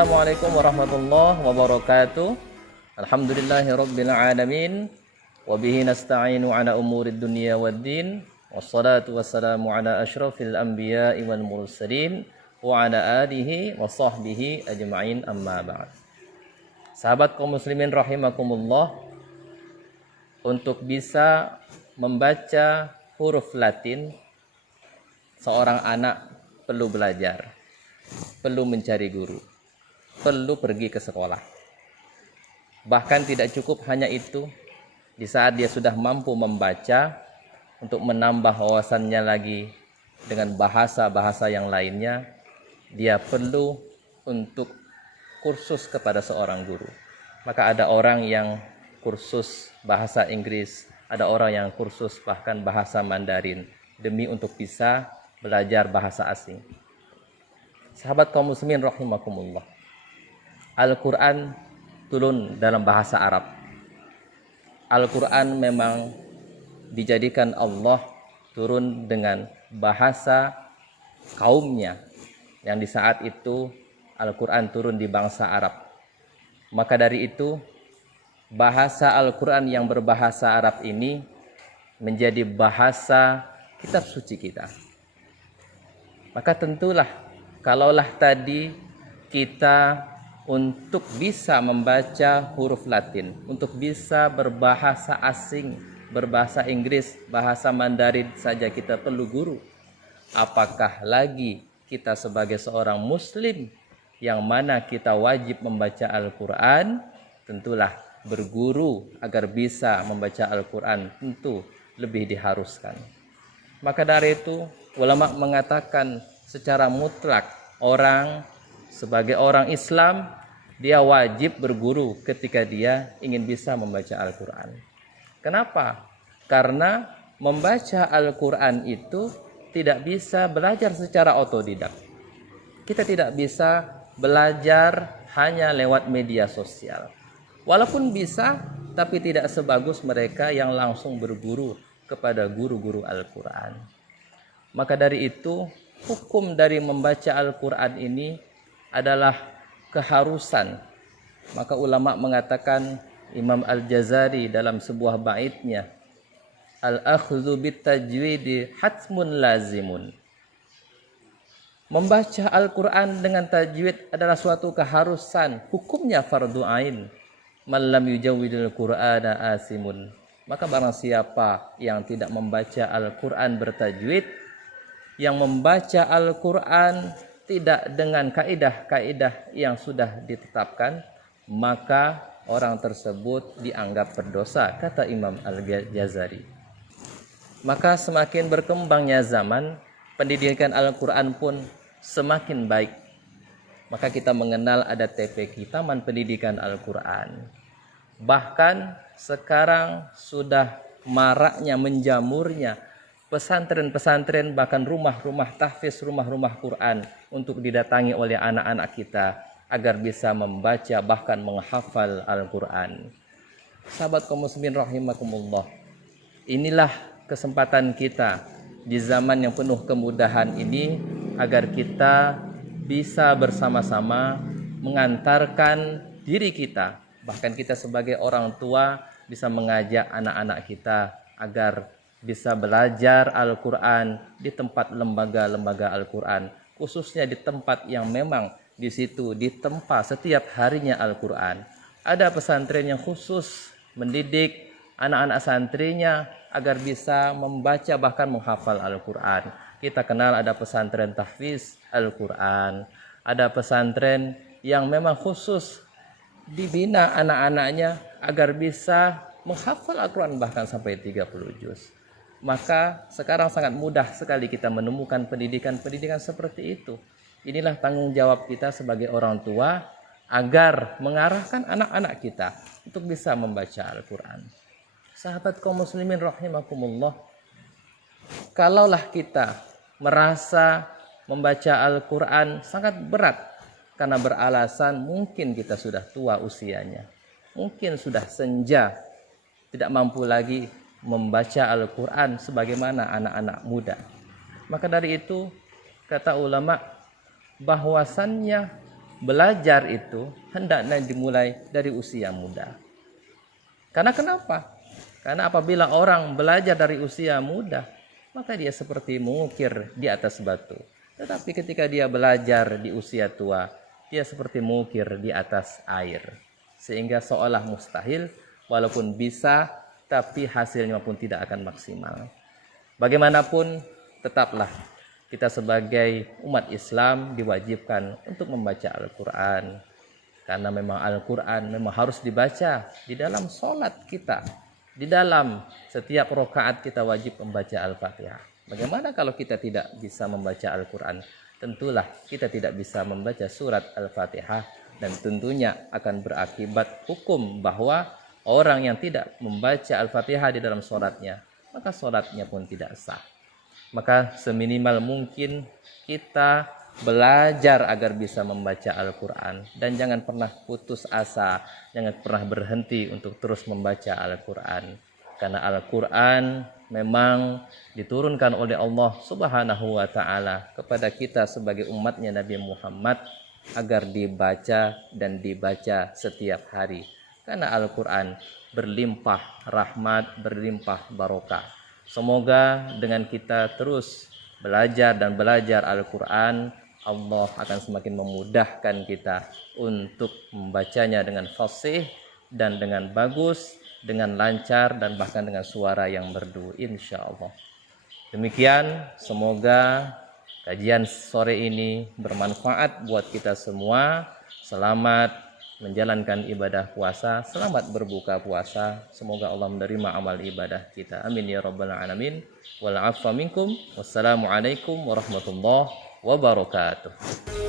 Assalamualaikum warahmatullahi wabarakatuh. Alhamdulillahirabbil alamin wa bihi nasta'inu ala umurid dunya waddin. Wassalatu wassalamu ala asyrafil anbiya'i wal mursalin wa ala alihi wa sahbihi ajma'in, amma ba'd. Sahabat kaum muslimin rahimakumullah, untuk bisa membaca huruf Latin, seorang anak perlu belajar, perlu mencari guru, perlu pergi ke sekolah. Bahkan tidak cukup hanya itu, di saat dia sudah mampu membaca, untuk menambah wawasannya lagi dengan bahasa-bahasa yang lainnya, dia perlu untuk kursus kepada seorang guru. Maka ada orang yang kursus bahasa Inggris, ada orang yang kursus bahkan bahasa Mandarin, demi untuk bisa belajar bahasa asing. Sahabat kaum muslimin rahimakumullah, Al-Quran turun dalam bahasa Arab. Al-Quran memang dijadikan Allah turun dengan bahasa kaumnya, yang di saat itu Al-Quran turun di bangsa Arab. Maka dari itu, bahasa Al-Quran yang berbahasa Arab ini menjadi bahasa kitab suci kita. Maka tentulah, kalaulah tadi kita untuk bisa membaca huruf Latin, untuk bisa berbahasa asing, berbahasa Inggris, bahasa Mandarin saja kita perlu guru, apakah lagi kita sebagai seorang muslim yang mana kita wajib membaca Al-Quran? Tentulah berguru agar bisa membaca Al-Quran tentu lebih diharuskan. Maka dari itu ulama mengatakan secara mutlak, orang sebagai orang Islam, dia wajib berguru ketika dia ingin bisa membaca Al-Quran. Kenapa? Karena membaca Al-Quran itu tidak bisa belajar secara otodidak. Kita tidak bisa belajar hanya lewat media sosial. Walaupun bisa, tapi tidak sebagus mereka yang langsung berguru kepada guru-guru Al-Quran. Maka dari itu, hukum dari membaca Al-Quran ini adalah keharusan. Maka ulama mengatakan, Imam Al-Jazari dalam sebuah baitnya, al-akhdhu bitajwidi hatmun lazimun. Membaca Al-Quran dengan tajwid adalah suatu keharusan, hukumnya fardu ain. Man lam yujawwidul Qur'ana asimun. Maka barang siapa yang tidak membaca Al-Quran bertajwid, yang membaca Al-Quran tidak dengan kaidah-kaidah yang sudah ditetapkan, maka orang tersebut dianggap berdosa, kata Imam Al-Jazari. Maka semakin berkembangnya zaman, pendidikan Al-Quran pun semakin baik. Maka kita mengenal ada TPQ, Taman Pendidikan Al-Quran. Bahkan sekarang sudah maraknya, menjamurnya pesantren-pesantren, bahkan rumah-rumah tahfiz, rumah-rumah Quran untuk didatangi oleh anak-anak kita agar bisa membaca bahkan menghafal Al-Quran. Sahabat kaum muslimin rahimakumullah, inilah kesempatan kita di zaman yang penuh kemudahan ini agar kita bisa bersama-sama mengantarkan diri kita, bahkan kita sebagai orang tua bisa mengajak anak-anak kita agar bisa belajar Al-Quran di tempat lembaga-lembaga Al-Quran, khususnya di tempat yang memang di situ ditempa setiap harinya Al-Quran. Ada pesantren yang khusus mendidik anak-anak santrinya agar bisa membaca bahkan menghafal Al-Quran. Kita kenal ada pesantren tahfiz Al-Quran, ada pesantren yang memang khusus dibina anak-anaknya agar bisa menghafal Al-Quran bahkan sampai 30 juz. Maka sekarang sangat mudah sekali kita menemukan pendidikan-pendidikan seperti itu. Inilah tanggung jawab kita sebagai orang tua agar mengarahkan anak-anak kita untuk bisa membaca Al-Quran. Sahabat kaum muslimin rahimakumullah, kalaulah kita merasa membaca Al-Quran sangat berat karena beralasan mungkin kita sudah tua usianya, mungkin sudah senja, tidak mampu lagi membaca Al-Quran sebagaimana anak-anak muda. Maka dari itu kata ulama bahwasannya belajar itu hendaknya dimulai dari usia muda. Karena kenapa? Karena apabila orang belajar dari usia muda, maka dia seperti mengukir di atas batu. Tetapi ketika dia belajar di usia tua, dia seperti mengukir di atas air. Sehingga seolah mustahil, walaupun bisa, tapi hasilnya pun tidak akan maksimal. Bagaimanapun, tetaplah kita sebagai umat Islam diwajibkan untuk membaca Al-Quran. Karena memang Al-Quran memang harus dibaca di dalam sholat kita. Di dalam setiap rakaat kita wajib membaca Al-Fatihah. Bagaimana kalau kita tidak bisa membaca Al-Quran? Tentulah kita tidak bisa membaca surat Al-Fatihah. Dan tentunya akan berakibat hukum bahwa orang yang tidak membaca Al-Fatihah di dalam sholatnya, maka sholatnya pun tidak sah. Maka seminimal mungkin kita belajar agar bisa membaca Al-Quran. Dan jangan pernah putus asa, jangan pernah berhenti untuk terus membaca Al-Quran. Karena Al-Quran memang diturunkan oleh Allah Subhanahu wa Ta'ala kepada kita sebagai umatnya Nabi Muhammad agar dibaca dan dibaca setiap hari. Karena Al-Quran berlimpah rahmat, berlimpah barokah. Semoga dengan kita terus belajar dan belajar Al-Quran, Allah akan semakin memudahkan kita untuk membacanya dengan fasih dan dengan bagus, dengan lancar dan bahkan dengan suara yang merdu, insya Allah. Demikian, semoga kajian sore ini bermanfaat buat kita semua. Selamat menjalankan ibadah puasa, selamat berbuka puasa. Semoga Allah menerima amal ibadah kita. Amin ya rabbal alamin. Wal 'afwa minkum. Wassalamualaikum warahmatullahi wabarakatuh.